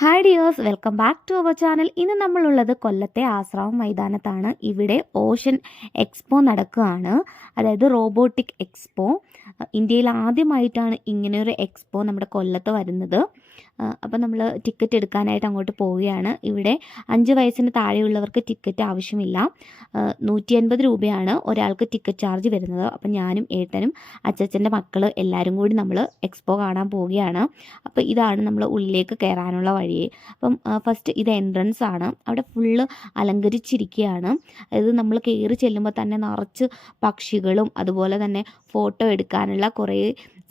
Hi dears, welcome back to our channel. ഇന്ന് നമ്മളുള്ളത് കൊല്ലത്തെ ആശ്രാമം മൈതാനത്താണ്. ഇവിടെ ഓഷൻ എക്സ്പോ നടക്കുകയാണ്, അതായത് റോബോട്ടിക് എക്സ്പോ. ഇന്ത്യയിൽ ആദ്യമായിട്ടാണ് ഇങ്ങനെയൊരു എക്സ്പോ നമ്മുടെ കൊല്ലത്ത് വരുന്നത്. അപ്പോൾ നമ്മൾ ടിക്കറ്റ് എടുക്കാനായിട്ട് അങ്ങോട്ട് പോവുകയാണ്. ഇവിടെ 5 വയസ്സിന് താഴെയുള്ളവർക്ക് ടിക്കറ്റ് ആവശ്യമില്ല. 150 രൂപയാണ് ഒരാൾക്ക് ടിക്കറ്റ് ചാർജ് വരുന്നത്. അപ്പം ഞാനും ഏട്ടനും അച്ചച്ചൻ്റെ മക്കൾ എല്ലാവരും കൂടി നമ്മൾ എക്സ്പോ കാണാൻ പോവുകയാണ്. അപ്പോൾ ഇതാണ് നമ്മൾ ഉള്ളിലേക്ക് കയറാനുള്ള വഴി. അപ്പം ഫസ്റ്റ് ഇത് എൻട്രൻസ് ആണ്. അവിടെ ഫുള്ള് അലങ്കരിച്ചിരിക്കുകയാണ്. അതായത് നമ്മൾ കയറി ചെല്ലുമ്പോൾ തന്നെ നിറച്ച് പക്ഷികളും അതുപോലെ തന്നെ ഫോട്ടോ എടുക്കാനുള്ള കുറേ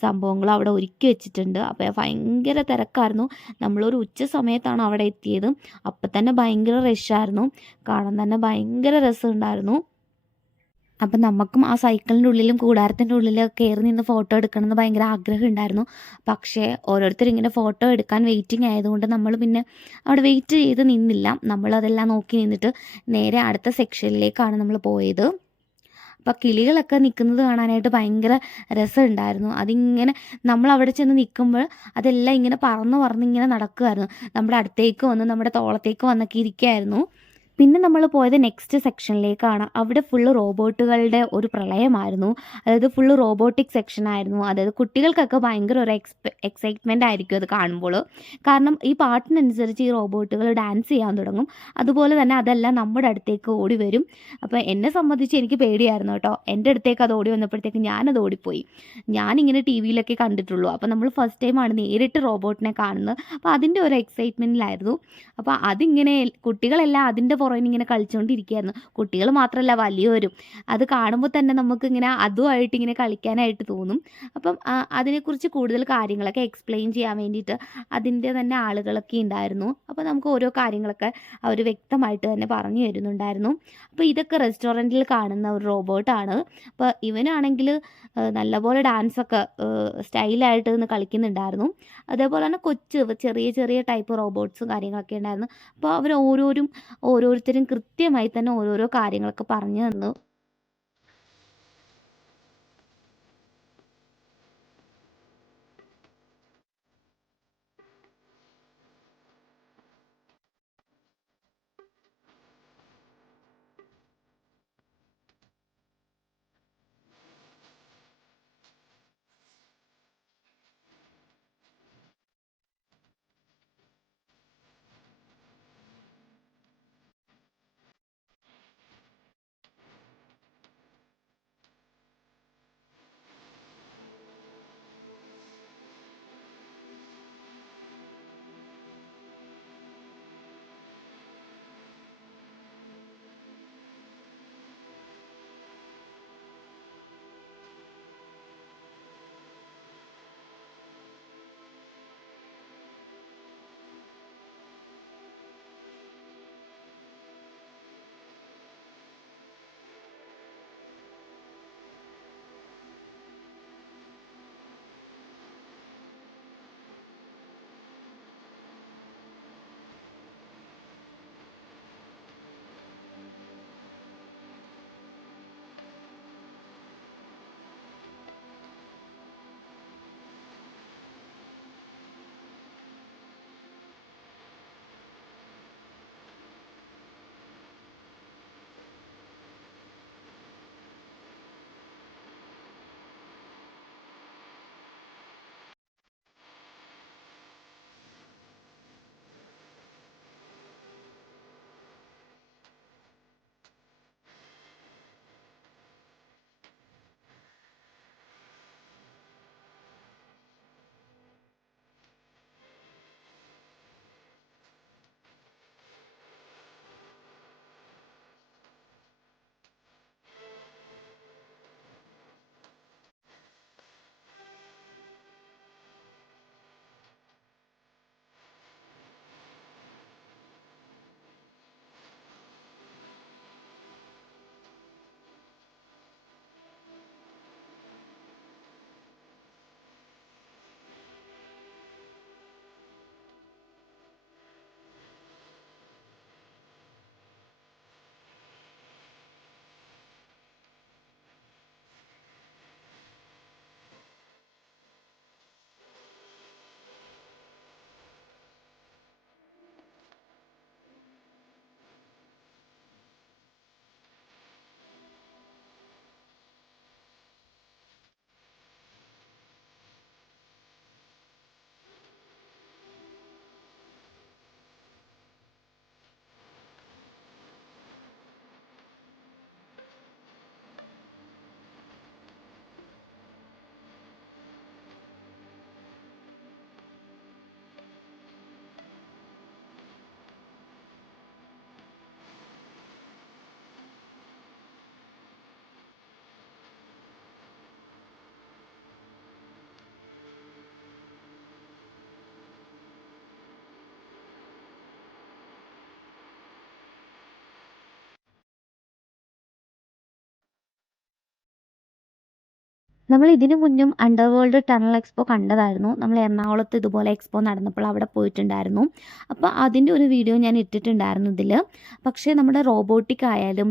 സംഭവങ്ങൾ അവിടെ ഒരുക്കി വെച്ചിട്ടുണ്ട്. അപ്പോൾ ഭയങ്കര തിരക്കായിരുന്നു. നമ്മളൊരു ഉച്ച സമയത്താണ് അവിടെ എത്തിയത്. അപ്പം തന്നെ ഭയങ്കര റഷായിരുന്നു. കാണാൻ തന്നെ ഭയങ്കര രസമുണ്ടായിരുന്നു. അപ്പം നമുക്കും ആ സൈക്കിളിൻ്റെ ഉള്ളിലും കൂടാരത്തിൻ്റെ ഉള്ളിലും കയറി നിന്ന് ഫോട്ടോ എടുക്കണമെന്ന് ഭയങ്കര ആഗ്രഹം ഉണ്ടായിരുന്നു. പക്ഷേ ഓരോരുത്തരിങ്ങനെ ഫോട്ടോ എടുക്കാൻ വെയിറ്റിംഗ് ആയതുകൊണ്ട് നമ്മൾ പിന്നെ അവിടെ വെയിറ്റ് ചെയ്ത് നിന്നില്ല. നമ്മളതെല്ലാം നോക്കി നിന്നിട്ട് നേരെ അടുത്ത സെക്ഷനിലേക്കാണ് നമ്മൾ പോയത്. അപ്പോൾ കിളികളൊക്കെ നിൽക്കുന്നത് കാണാനായിട്ട് ഭയങ്കര രസമുണ്ടായിരുന്നു. അതിങ്ങനെ നമ്മളവിടെ ചെന്ന് നിൽക്കുമ്പോൾ അതെല്ലാം ഇങ്ങനെ പറന്ന് നടക്കുമായിരുന്നു. നമ്മുടെ അടുത്തേക്ക് വന്ന് നമ്മുടെ തോളത്തേക്ക് വന്നൊക്കെ ഇരിക്കുകയായിരുന്നു. പിന്നെ നമ്മൾ പോയത് നെക്സ്റ്റ് സെക്ഷനിലേക്കാണ്. അവിടെ ഫുള്ള് റോബോട്ടുകളുടെ ഒരു പ്രളയമായിരുന്നു. അതായത് ഫുള്ള് റോബോട്ടിക് സെക്ഷനായിരുന്നു. അതായത് കുട്ടികൾക്കൊക്കെ ഭയങ്കര ഒരു എക്സൈറ്റ്മെൻ്റ് ആയിരിക്കും അത് കാണുമ്പോൾ. കാരണം ഈ പാട്ടിനനുസരിച്ച് ഈ റോബോട്ടുകൾ ഡാൻസ് ചെയ്യാൻ തുടങ്ങും. അതുപോലെ തന്നെ അതെല്ലാം നമ്മുടെ അടുത്തേക്ക് ഓടി വരും. അപ്പോൾ എന്നെ സംബന്ധിച്ച് എനിക്ക് പേടിയായിരുന്നു കേട്ടോ. എൻ്റെ അടുത്തേക്ക് അത് ഓടി വന്നപ്പോഴത്തേക്ക് ഞാനത് ഓടിപ്പോയി. ഞാനിങ്ങനെ ടി വിയിലൊക്കെ കണ്ടിട്ടുള്ളൂ. അപ്പോൾ നമ്മൾ ഫസ്റ്റ് ടൈമാണ് നേരിട്ട് റോബോട്ടിനെ കാണുന്നത്. അപ്പോൾ അതിൻ്റെ ഒരു എക്സൈറ്റ്മെൻറ്റിലായിരുന്നു. അപ്പോൾ അതിങ്ങനെ കുട്ടികളെല്ലാം അതിൻ്റെ പുറകിൽ ഇങ്ങനെ കളിച്ചുകൊണ്ടിരിക്കുകയായിരുന്നു. കുട്ടികൾ മാത്രമല്ല, വലിയവരും. അത് കാണുമ്പോൾ തന്നെ നമുക്കിങ്ങനെ അതുമായിട്ട് ഇങ്ങനെ കളിക്കാനായിട്ട് തോന്നും. അപ്പം അതിനെക്കുറിച്ച് കൂടുതൽ കാര്യങ്ങളൊക്കെ എക്സ്പ്ലെയിൻ ചെയ്യാൻ വേണ്ടിയിട്ട് അതിൻ്റെ തന്നെ ആളുകളൊക്കെ ഉണ്ടായിരുന്നു. അപ്പോൾ നമുക്ക് ഓരോ കാര്യങ്ങളൊക്കെ അവർ വ്യക്തമായിട്ട് തന്നെ പറഞ്ഞു തരുന്നുണ്ടായിരുന്നു. അപ്പോൾ ഇതൊക്കെ റെസ്റ്റോറൻറ്റിൽ കാണുന്ന ഒരു റോബോട്ടാണ്. അപ്പോൾ ഇവനാണെങ്കിൽ നല്ലപോലെ ഡാൻസൊക്കെ സ്റ്റൈലായിട്ട് നിന്ന് കളിക്കുന്നുണ്ടായിരുന്നു. അതേപോലെ തന്നെ ചെറിയ ചെറിയ ടൈപ്പ് റോബോട്ട്സും കാര്യങ്ങളൊക്കെ ഉണ്ടായിരുന്നു. അപ്പോൾ അവർ ഓരോരുത്തരും കൃത്യമായി തന്നെ ഓരോരോ കാര്യങ്ങളൊക്കെ പറഞ്ഞു തന്നു. നമ്മൾ ഇതിനു മുന്നും അണ്ടർവേൾഡ് ടണൽ എക്സ്പോ കണ്ടതായിരുന്നു. നമ്മൾ എറണാകുളത്ത് ഇതുപോലെ എക്സ്പോ നടന്നപ്പോൾ അവിടെ പോയിട്ടുണ്ടായിരുന്നു. അപ്പോൾ അതിൻ്റെ ഒരു വീഡിയോ ഞാൻ ഇട്ടിട്ടുണ്ടായിരുന്നു ഇതിൽ. പക്ഷേ നമ്മുടെ റോബോട്ടിക് ആയാലും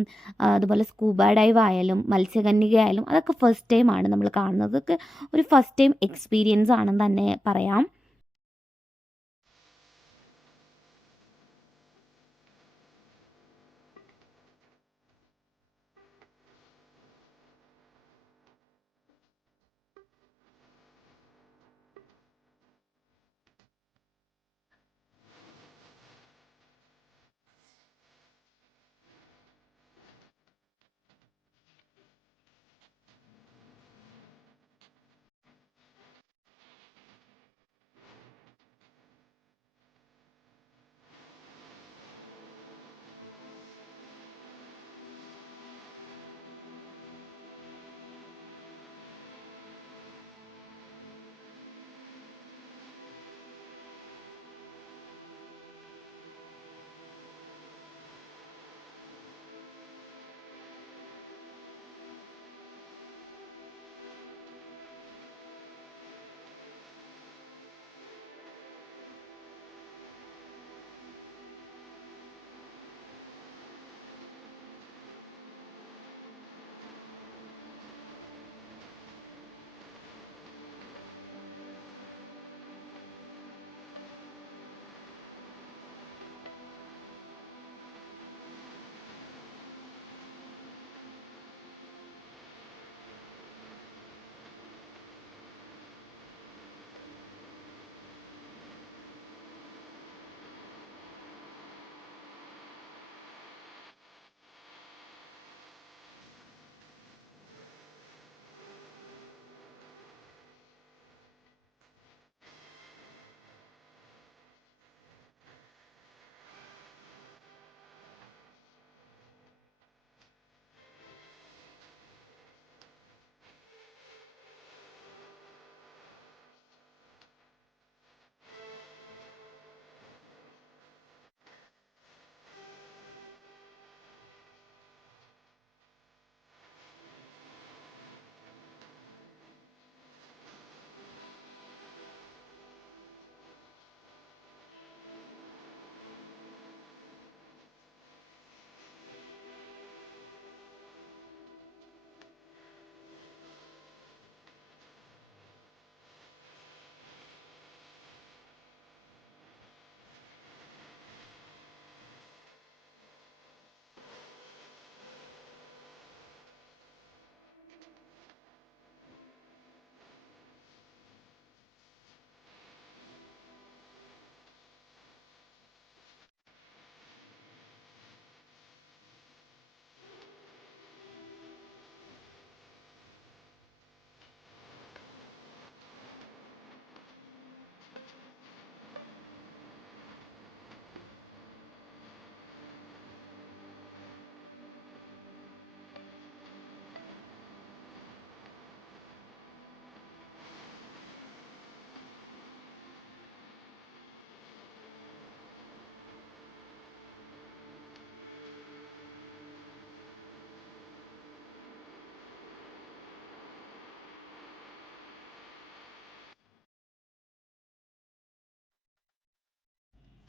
അതുപോലെ സ്കൂബ ഡൈവ് ആയാലും മത്സ്യകന്യക ആയാലും അതൊക്കെ ഫസ്റ്റ് ടൈമാണ് നമ്മൾ കാണുന്നത്. അതൊക്കെ ഒരു ഫസ്റ്റ് ടൈം എക്സ്പീരിയൻസ് ആണെന്ന് തന്നെ പറയാം.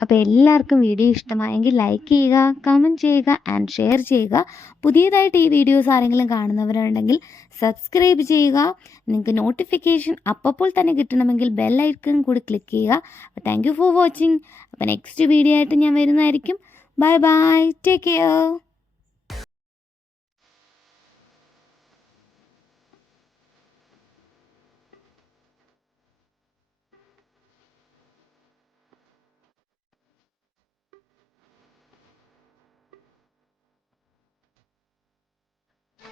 അപ്പോൾ എല്ലാവർക്കും വീഡിയോ ഇഷ്ടമായെങ്കിൽ ലൈക്ക് ചെയ്യുക, കമൻറ്റ് ചെയ്യുക ആൻഡ് ഷെയർ ചെയ്യുക. പുതിയതായിട്ട് ഈ വീഡിയോസ് ആരെങ്കിലും കാണുന്നവരുണ്ടെങ്കിൽ സബ്സ്ക്രൈബ് ചെയ്യുക. നിങ്ങൾക്ക് നോട്ടിഫിക്കേഷൻ അപ്പോൾ തന്നെ കിട്ടണമെങ്കിൽ ബെൽ ഐക്കൺ കൂടി ക്ലിക്ക് ചെയ്യുക. അപ്പോൾ താങ്ക് യു ഫോർ വാച്ചിങ്. അപ്പോൾ നെക്സ്റ്റ് വീഡിയോ ആയിട്ട് ഞാൻ വരുന്നതായിരിക്കും. Bye bye, take care.